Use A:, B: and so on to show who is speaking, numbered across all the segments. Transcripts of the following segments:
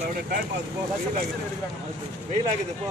A: போகல அப்படியே டைம் ஆகுது போ வெயில் ஆகுது. வெயில் ஆகுது போ.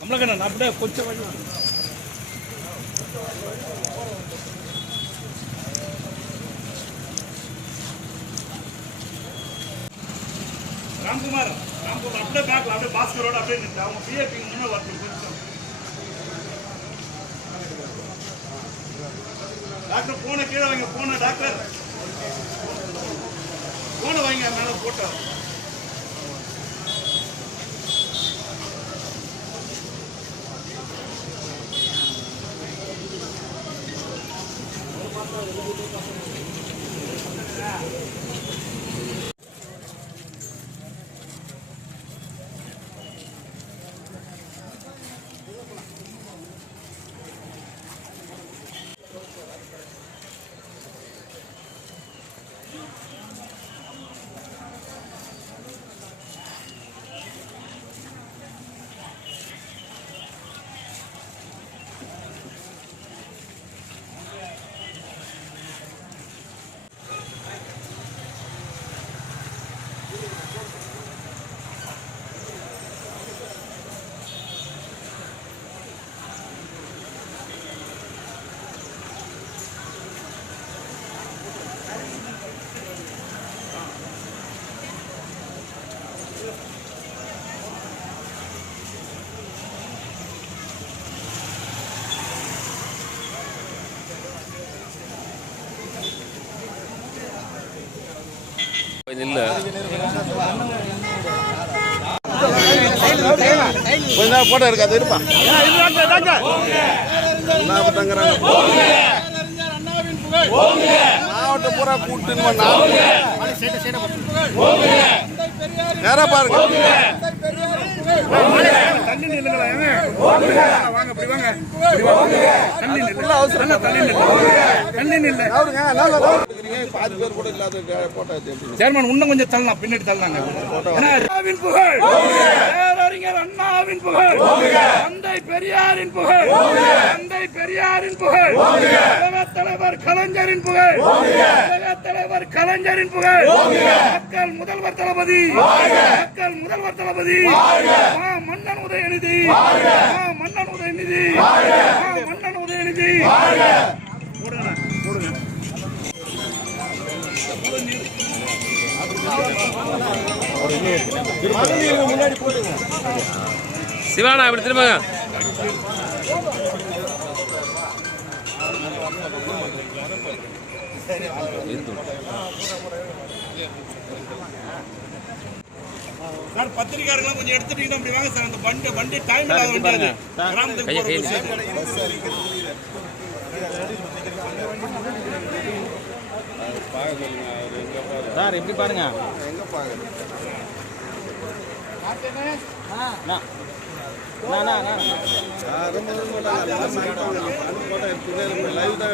A: கமலக்கண்ணன் அப்படியே கொஞ்சம் வழி ராம்குமார் ராம்குமார் அப்படியே பேக்ல அப்படியே பாஸ்கரோட அப்படியே நின்று அவங்க பிஏபி முன்னே வரணும் டாக்டர் போன கீழே வைங்க போன டாக்டர். போன வைங்க மேல போட்டோம்
B: இல்லை
C: கொஞ்ச நேரம் போட்டோ இருக்காது இருப்பா. என்ன மாவட்டம் பூரா கூட்டு நேரம் பாருங்க.
A: சேர்மன் இன்னும் கொஞ்சம் தள்ளலாம் பின்னாடி தள்ளலாங்க. அண்ணாவின் புகழ். பேரறிஞர் அண்ணாவின் புகழ். தந்தை பெரியாரின் புகழ். தந்தை பெரியாரின் புகழ். உலகத் தலைவர் கலைஞரின் புகழ். தலைவர் கலைஞரின் புகழ். மக்கள் முதல்வர் தளபதி. முதல்வர் தளபதி மா மன்னன் உதயநிதி. மா மன்னன் உதயநிதி. மா மன்னன் உதயநிதி. போடுங்க போடுங்க.
B: சிவானா இப்படி திரும்பங்க
A: சார் பத்திரிக்காரங்களாம் கொஞ்சம் எடுத்துட்டீங்கன்னா அப்படி வாங்க சார். அந்த வண்டி வண்டி டைம் இல்லாத வண்டி. கிராமத்துக்கு பஸ்.
D: சார் எப்படி பாருங்க?
C: எங்க எடுத்து லைவ் தான்